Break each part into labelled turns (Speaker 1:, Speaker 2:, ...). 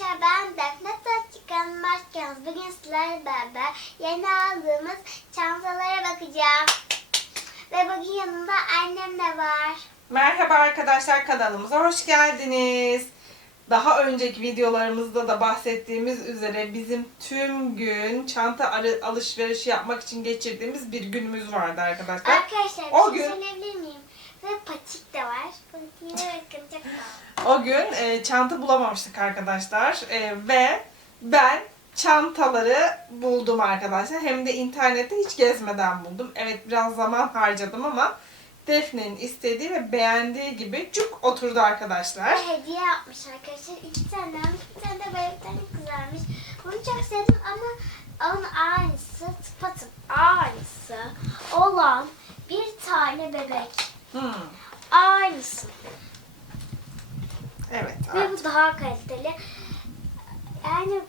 Speaker 1: Arkadaşlar ben Defne Taçıkan Başkanız. Bugün sizlerle beraber yeni aldığımız çantalara bakacağım. Ve bugün yanımda annem de var.
Speaker 2: Merhaba arkadaşlar kanalımıza hoş geldiniz. Daha önceki videolarımızda da bahsettiğimiz üzere bizim tüm gün çanta alışverişi yapmak için geçirdiğimiz bir günümüz vardı arkadaşlar.
Speaker 1: Arkadaşlar
Speaker 2: O
Speaker 1: şey
Speaker 2: gün-
Speaker 1: söyleyebilir miyim? Ve patik de var. Tatlı.
Speaker 2: O gün e, çanta bulamamıştık arkadaşlar E, ve ben çantaları buldum arkadaşlar. Hem de internette hiç gezmeden buldum. Evet biraz zaman harcadım ama Defne'nin istediği ve beğendiği gibi cuk oturdu arkadaşlar.
Speaker 1: Ve hediye yapmış arkadaşlar. İki tane almış. Bir tane de böyle bir tane kızarmış. Bunu çok sevdim ama onun aynısı tıpatıp aynısı olan bir tane bebek.
Speaker 2: Hmm,
Speaker 1: Aynısı.
Speaker 2: Evet.
Speaker 1: Ve bu daha kaliteli. Yani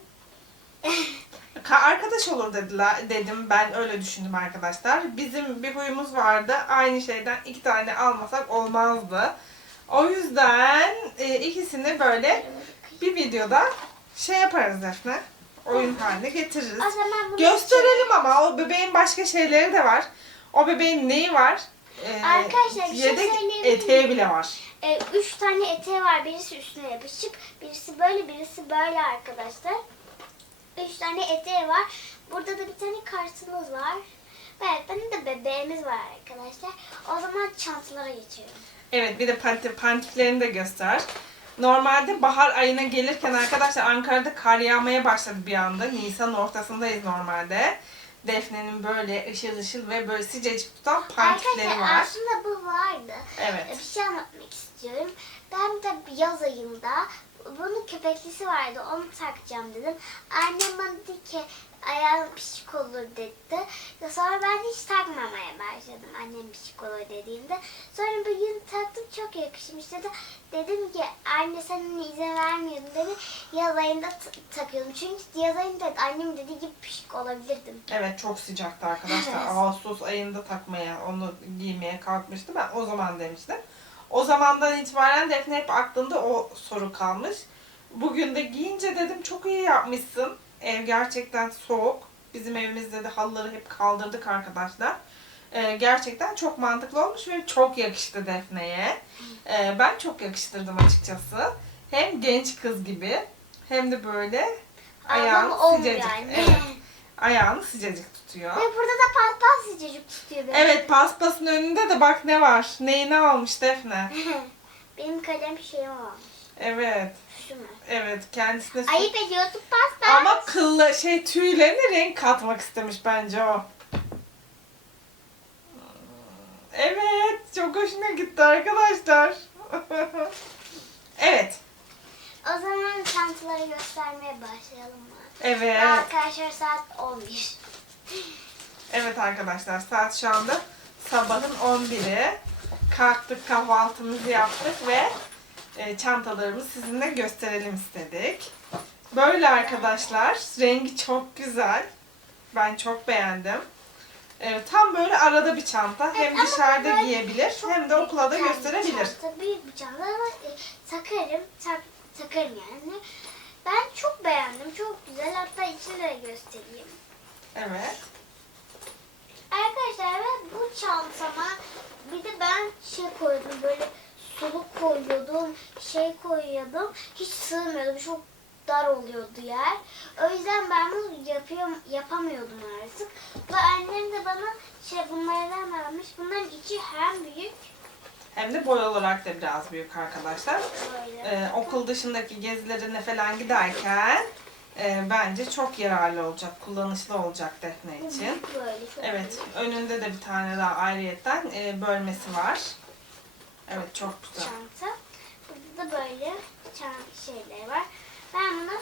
Speaker 2: Ka- Arkadaş olur dediler dedim ben öyle düşündüm arkadaşlar. Bizim bir huyumuz vardı. Aynı şeyden iki tane almasak olmazdı. O yüzden e, ikisini böyle bir videoda şey yaparız Defne. Oyun haline getiririz. Gösterelim ama o bebeğin başka şeyleri de var. O bebeğin neyi var?
Speaker 1: Arkadaşlar, bir şey
Speaker 2: yedek
Speaker 1: söyleyebilir
Speaker 2: eteği
Speaker 1: miyim?
Speaker 2: bile var.
Speaker 1: E, üç tane eteği var. Birisi üstüne yapışık. Birisi böyle, birisi böyle arkadaşlar. Üç tane eteği var. Burada da bir tane kartımız var. Ve benim de bebeğimiz var arkadaşlar. O zaman çantalara geçiyorum.
Speaker 2: Evet bir de panti, pantiklerini de göster. Normalde bahar ayına gelirken arkadaşlar Ankara'da kar yağmaya başladı bir anda. Nisan ortasındayız normalde. Defne'nin böyle ışıl ışıl ve böyle sıcacık tutan
Speaker 1: Arkadaşlar
Speaker 2: var.
Speaker 1: aslında bu vardı.
Speaker 2: Evet.
Speaker 1: Bir şey anlatmak istiyorum. Ben de yaz ayında bunun köpeklisi vardı. Onu takacağım dedim. Annem bana dedi ki ayağın pişik olur dedi. Sonra ben hiç takmamaya başladım annem pişik olur dediğinde. Sonra bir gün taktım çok yakışmış dedi. Dedim ki anne sen ona izin vermiyordun dedi. Yaz ayında takıyordum. Çünkü yaz ayında annem dediği gibi pişik olabilirdim.
Speaker 2: Evet çok sıcaktı arkadaşlar.
Speaker 1: Evet.
Speaker 2: Ağustos ayında takmaya, onu giymeye kalkmıştı. Ben o zaman demiştim. O zamandan itibaren Defne hep aklında o soru kalmış. Bugün de giyince dedim çok iyi yapmışsın. Ev gerçekten soğuk. Bizim evimizde de halıları hep kaldırdık arkadaşlar. Ee, gerçekten çok mantıklı olmuş ve çok yakıştı Defne'ye. Ee, ben çok yakıştırdım açıkçası. Hem genç kız gibi hem de böyle
Speaker 1: olmuyor
Speaker 2: sıcacık.
Speaker 1: yani.
Speaker 2: Evet, ayağını sıcacık tutuyor.
Speaker 1: Ve burada da paspas sıcacık tutuyor beni.
Speaker 2: Evet paspasın önünde de bak ne var. Neyini almış Defne.
Speaker 1: Benim kalem şeyim olmuş.
Speaker 2: Evet.
Speaker 1: Mu?
Speaker 2: Evet kendisine su-
Speaker 1: Ayıp ediyorsun paspas.
Speaker 2: ama kıllı şey tüylerine renk katmak istemiş bence o. Evet, çok hoşuna gitti arkadaşlar. evet.
Speaker 1: O zaman çantaları göstermeye başlayalım mı?
Speaker 2: Evet.
Speaker 1: Arkadaşlar saat 11.
Speaker 2: Evet arkadaşlar saat şu anda sabahın 11'i. Kalktık kahvaltımızı yaptık ve e, çantalarımızı sizinle gösterelim istedik. Böyle arkadaşlar rengi çok güzel. Ben çok beğendim. E, tam böyle arada bir çanta. Hem
Speaker 1: ama
Speaker 2: dışarıda giyebilir hem de okulda da gösterebilir.
Speaker 1: Çanta, büyük bir çanta ama e, takarım. Tak, takarım yani. Ben çok beğendim. Çok güzel. Hatta içini de göstereyim.
Speaker 2: Evet.
Speaker 1: Arkadaşlar ben bu çantama bir de ben şey koydum böyle soluk koyuyordum, şey koyuyordum. Hiç sığmıyordu. Çok dar oluyordu yer. O yüzden ben bunu yapıyorum, yapamıyordum artık. Ve annem de bana şey bunlardan vermiş. Bunların içi hem büyük
Speaker 2: Hem de boy olarak da biraz büyük arkadaşlar. Ee, okul dışındaki gezilerine falan giderken e, bence çok yararlı olacak, kullanışlı olacak Defne için. Evet, önünde de bir tane daha ayrıyetten e, bölmesi var. Evet, çok güzel.
Speaker 1: çanta. Burada da böyle çan- şeyler var. Ben buna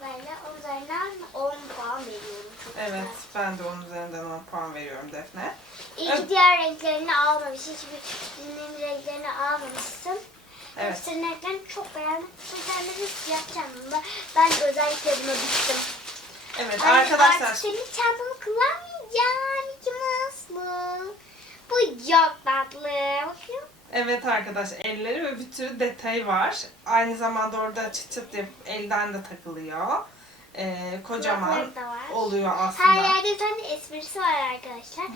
Speaker 1: böyle on üzerinden 10 puan veriyorum. Çok
Speaker 2: Evet,
Speaker 1: güzel.
Speaker 2: ben de onun üzerinden 10 puan veriyorum Defne.
Speaker 1: İyi ki diğer renklerini almamış. Hiçbir ürünün renklerini almamışsın.
Speaker 2: Evet.
Speaker 1: Hepsinin renklerini çok beğendim. Tane de siyah çantamda. Ben özellikle buna düştüm.
Speaker 2: Evet,
Speaker 1: Ay,
Speaker 2: arkadaşlar.
Speaker 1: Artık senin çantanı kullanmayacağım. Mickey Mouse'lu. Bu çok tatlı. Bakın.
Speaker 2: Evet arkadaş elleri ve bir sürü detayı var. Aynı zamanda orada çıt çıt yapıp elden de takılıyor. Ee, kocaman oluyor
Speaker 1: Her
Speaker 2: aslında.
Speaker 1: yerde bir tane esprisi var arkadaşlar.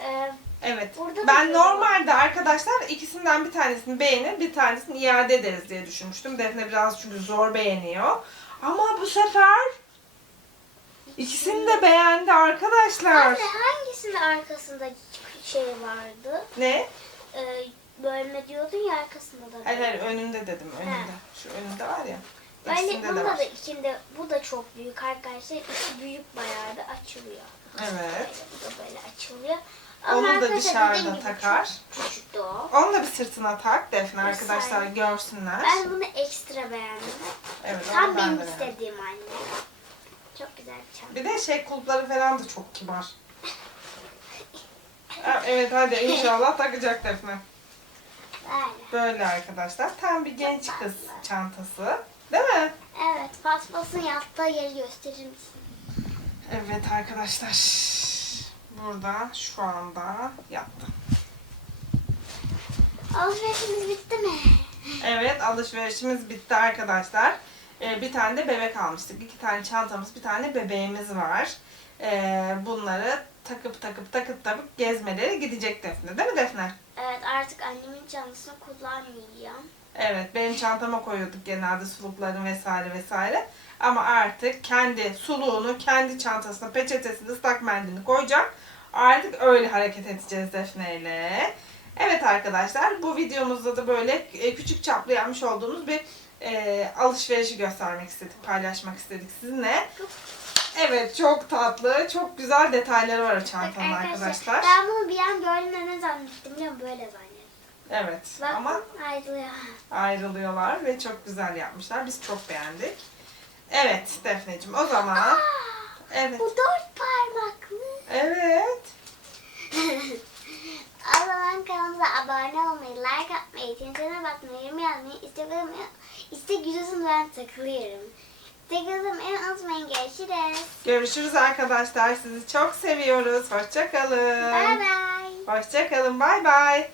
Speaker 1: Ee,
Speaker 2: Evet.
Speaker 1: Burada da
Speaker 2: ben normalde arkadaşlar ikisinden bir tanesini beğenir, bir tanesini iade ederiz diye düşünmüştüm. Defne biraz çünkü zor beğeniyor. Ama bu sefer ikisini de beğendi arkadaşlar.
Speaker 1: anne hangisinin arkasında şey vardı?
Speaker 2: Ne?
Speaker 1: Ee, bölme diyordun ya arkasında da.
Speaker 2: Hayır hayır önünde dedim önünde. Şu önünde var ya. De
Speaker 1: bunda
Speaker 2: var.
Speaker 1: da içinde bu da çok büyük arkadaşlar. İçi büyük bayağı da açılıyor.
Speaker 2: Evet.
Speaker 1: Böyle, bu da böyle açılıyor.
Speaker 2: Onu da dışarıda takar.
Speaker 1: Çok.
Speaker 2: Onu da bir sırtına tak Defne arkadaşlar görsünler.
Speaker 1: Ben bunu ekstra beğendim.
Speaker 2: Evet,
Speaker 1: Tam
Speaker 2: ben
Speaker 1: benim
Speaker 2: de beğendim.
Speaker 1: istediğim anne. Çok güzel bir çanta.
Speaker 2: Bir de şey kulpları falan da çok kibar. Ha, Evet hadi inşallah takacak Defne.
Speaker 1: Böyle.
Speaker 2: Böyle arkadaşlar. Tam bir genç kız çantası. Değil mi?
Speaker 1: Evet, paspasın yattığı yeri gösterir misin?
Speaker 2: Evet arkadaşlar. Burada şu anda yattı.
Speaker 1: Alışverişimiz bitti mi?
Speaker 2: Evet alışverişimiz bitti arkadaşlar. Ee, bir tane de bebek almıştık. İki tane çantamız, bir tane bebeğimiz var. Ee, bunları takıp takıp takıp takıp gezmeleri gidecek Defne. Değil mi Defne?
Speaker 1: Evet, artık annemin çantasını kullanmayacağım.
Speaker 2: Evet, benim çantama koyuyorduk genelde suluklarını vesaire vesaire. Ama artık kendi suluğunu, kendi çantasına, peçetesini, ıslak mendilini koyacak. Artık öyle hareket edeceğiz Defne ile. Evet arkadaşlar, bu videomuzda da böyle e, küçük çaplı yapmış olduğumuz bir e, alışverişi göstermek istedik, paylaşmak istedik sizinle. Evet, çok tatlı, çok güzel detayları var o
Speaker 1: Bak
Speaker 2: çantanın
Speaker 1: arkadaşlar,
Speaker 2: arkadaşlar.
Speaker 1: ben bunu bir an gördüğümde ne zannettim musun? Böyle zannettim.
Speaker 2: Evet,
Speaker 1: Bak
Speaker 2: ama
Speaker 1: ayrılıyor.
Speaker 2: ayrılıyorlar ve çok güzel yapmışlar. Biz çok beğendik. Evet Defneciğim o zaman. Evet.
Speaker 1: Bu dört parmaklı.
Speaker 2: Evet.
Speaker 1: o zaman kanalımıza abone olmayı, like atmayı, internete bakmayı, yorum yazmayı, Instagram, Instagram'ı ben takılıyorum. Instagram'ı en unutmayın. Görüşürüz.
Speaker 2: Görüşürüz arkadaşlar. Sizi çok seviyoruz. Hoşça kalın.
Speaker 1: Bye bye.
Speaker 2: Hoşça kalın. Bay bay.